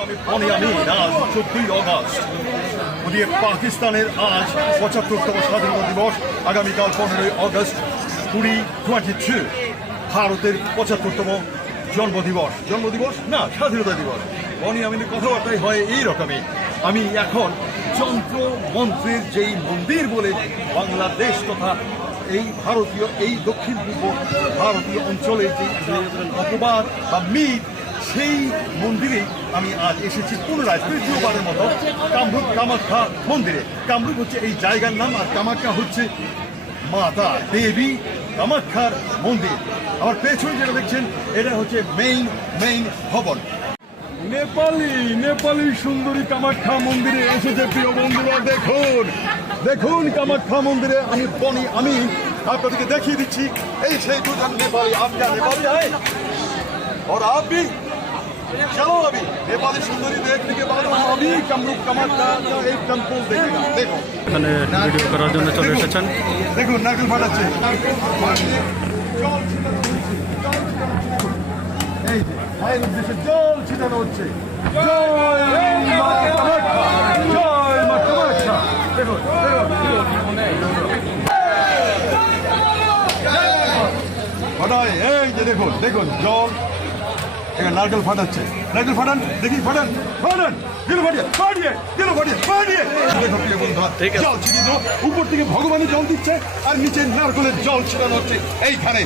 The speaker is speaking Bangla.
আজ চোদ্দই অগাস্ট। ওদিকে পাকিস্তানের আজ পঁচাত্তরতম স্বাধীনতা দিবস, আগামীকাল পনেরোই অগস্ট, কুড়ি টোয়েন্টি থ্রি, ভারতের পঁচাত্তরতম জন্মদিবস। জন্মদিবস? না, স্বাধীনতা দিবস। বনি আমিনের কথাবার্তাই হয় এই রকমই আমি এখন যন্ত্র মন্ত্রের যেই মন্দির বলে বাংলাদেশ তথা এই ভারতীয়, এই দক্ষিণ পূর্ব ভারতীয় অঞ্চলের যে অপবাদ বা মিথ সেই মন্দিরে আমি আজ এসেছি পুনরায় তৃতীয়বারের মতো কামরূপ কামাখ্যা মন্দিরে কামরূপ হচ্ছে এই জায়গার নাম আর কামাখ্যা হচ্ছে মাতা দেবী কামাখ্যার মন্দির আমার পেছনে যেটা দেখছেন এটা হচ্ছে মেইন মেইন ভবন নেপালি নেপালি সুন্দরী কামাখ্যা মন্দিরে এসেছে প্রিয় বন্ধুরা দেখুন দেখুন কামাখ্যা মন্দিরে আমি বনি আমি আপনাদেরকে দেখিয়ে দিচ্ছি এই সেই দুজন নেপালি আপনি নেপালি আয় और आप भी चलो अभी नेपाली सुंदरी देखने के बाद हम अभी कमरूप कमाख्या का एक टेम्पल देखेगा देखो এখানে ভিডিও করার জন্য চলে এসেছেন দেখুন নারকেল ফাটাচ্ছে এই যে মায়ের উদ্দেশ্যে জল ছিটানো হচ্ছে জয় মা কামাখ্যা জয় মা কামাখ্যা দেখুন ফাটায় এই যে দেখুন দেখুন জল এখানে নারকেল ফাটাচ্ছে। নারকেল ফাটান দেখি ফাটান ফাটান। দিল ফাটিয়ে ফাটিয়ে দিল ফাটিয়ে ফাটিয়ে। জল ছিটিয়ে উপর থেকে ভগবানের জল দিচ্ছে আর নিচে নারকেলের জল ছিটানো হচ্ছে। এইখানে।